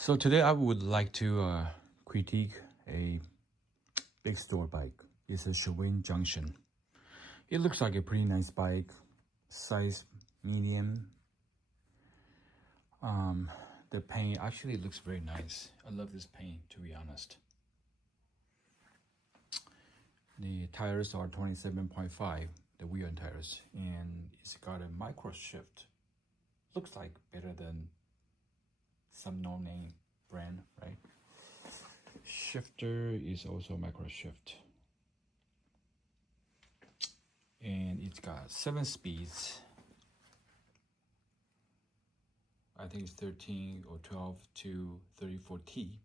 So today I would like to critique a big store bike. It's a Shawin Junction. It looks like a pretty nice bike, size medium. The paint actually looks very nice. I love this paint, to be honest. The tires are 27.5, the wheel tires, and it's got a micro shift. Looks like better than some no-name brand, right? Shifter is also micro shift, and it's got 7 speeds. I think it's 13 or 12 to 34T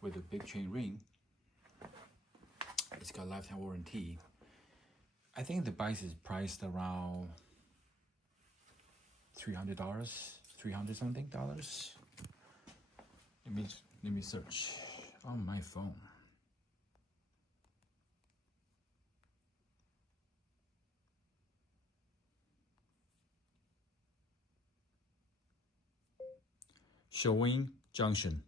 with a big chain ring. It's got lifetime warranty. I think the bike is priced around $300, $300 something dollars. Let me search on my phone. Shawin Junction.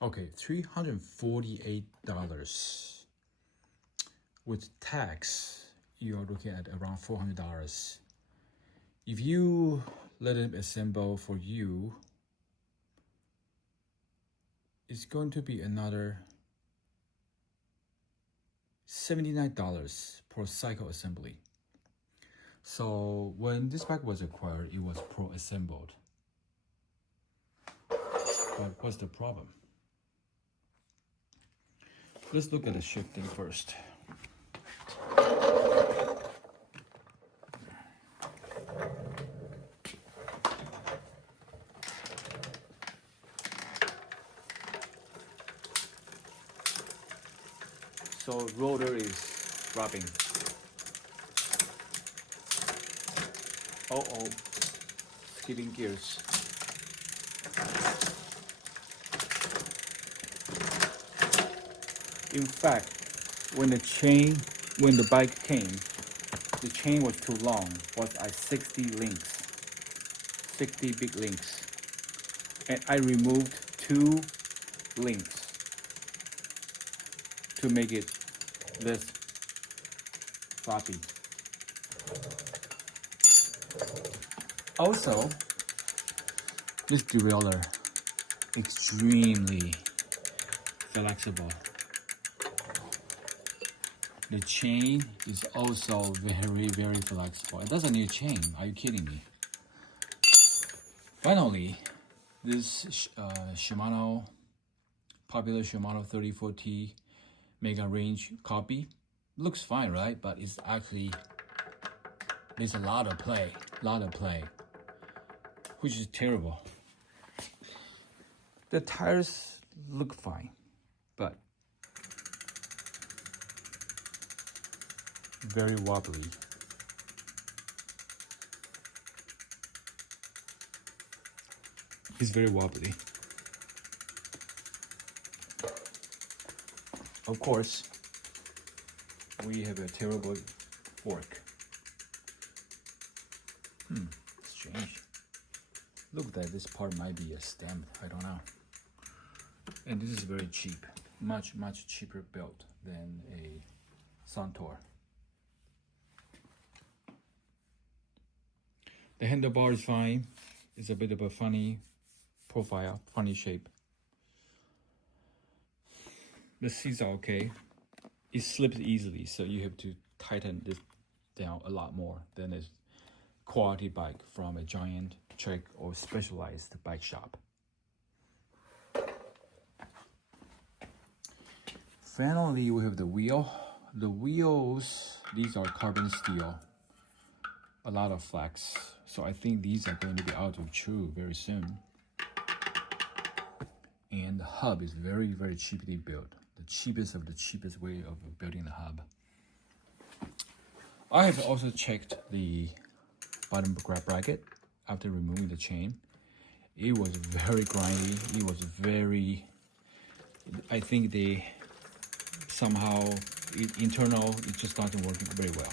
Okay, $348. With tax, you are looking at around $400. If you let it assemble for you, it's going to be another $79 per cycle assembly. So when this bike was acquired, it was pro-assembled. But what's the problem? Let's look at the shifting first. So rotor is rubbing. Skipping gears. In fact, when the bike came, the chain was too long, was at 60 links, 60 big links. And I removed 2 links to make it less floppy. Also, this derailleur extremely flexible. The chain is also very, very flexible. It doesn't need a chain. Are you kidding me? Finally, this popular Shimano 34T Mega Range copy looks fine, right? But it's actually, there's a lot of play, which is terrible. The tires look fine, but very wobbly. It's very wobbly. Of course, we have a terrible fork. Strange. Look, that this part might be a stem. I don't know. And this is very cheap, much cheaper built than a Suntour. The handlebar is fine. It's a bit of a funny profile, funny shape. The seats are okay. It slips easily, so you have to tighten this down a lot more than a quality bike from a giant Trek or specialized bike shop. Finally, we have the wheel. The wheels, these are carbon steel. A lot of flex. So I think these are going to be out of chew very soon. And the hub is very, very cheaply built. The cheapest of the cheapest way of building the hub. I have also checked the bottom grab bracket after removing the chain. It was very grindy. It was very I think they somehow internal it just doesn't work very well.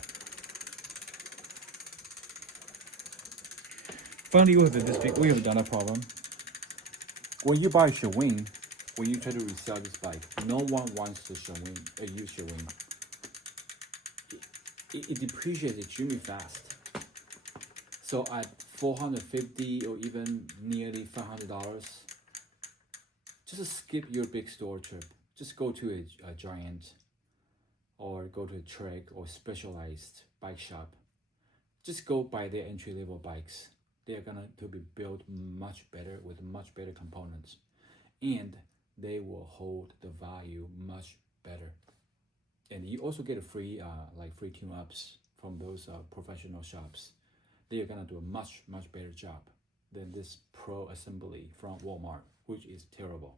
Finally, with this bike, we have done a problem. When you buy Shawing, when you try to resell this bike, no one wants to use Shawing. It depreciates extremely fast. So at $450 or even nearly $500, just skip your big store trip. Just go to a Giant or go to a Trek or Specialized bike shop. Just go buy their entry-level bikes. They are gonna to be built much better with much better components, and they will hold the value much better. And you also get a free free tune-ups from those professional shops. They are gonna do a much better job than this pro assembly from Walmart, which is terrible.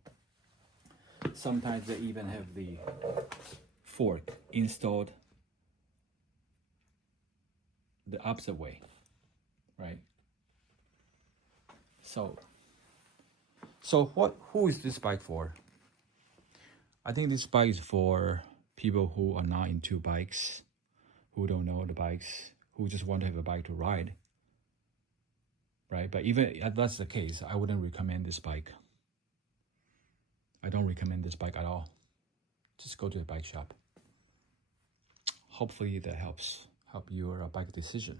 Sometimes they even have the fork installed the opposite way, right? So who is this bike for? I think this bike is for people who are not into bikes, who don't know the bikes, who just want to have a bike to ride, right? But even if that's the case, I wouldn't recommend this bike. I don't recommend this bike at all. Just go to the bike shop. Hopefully that help your bike decision.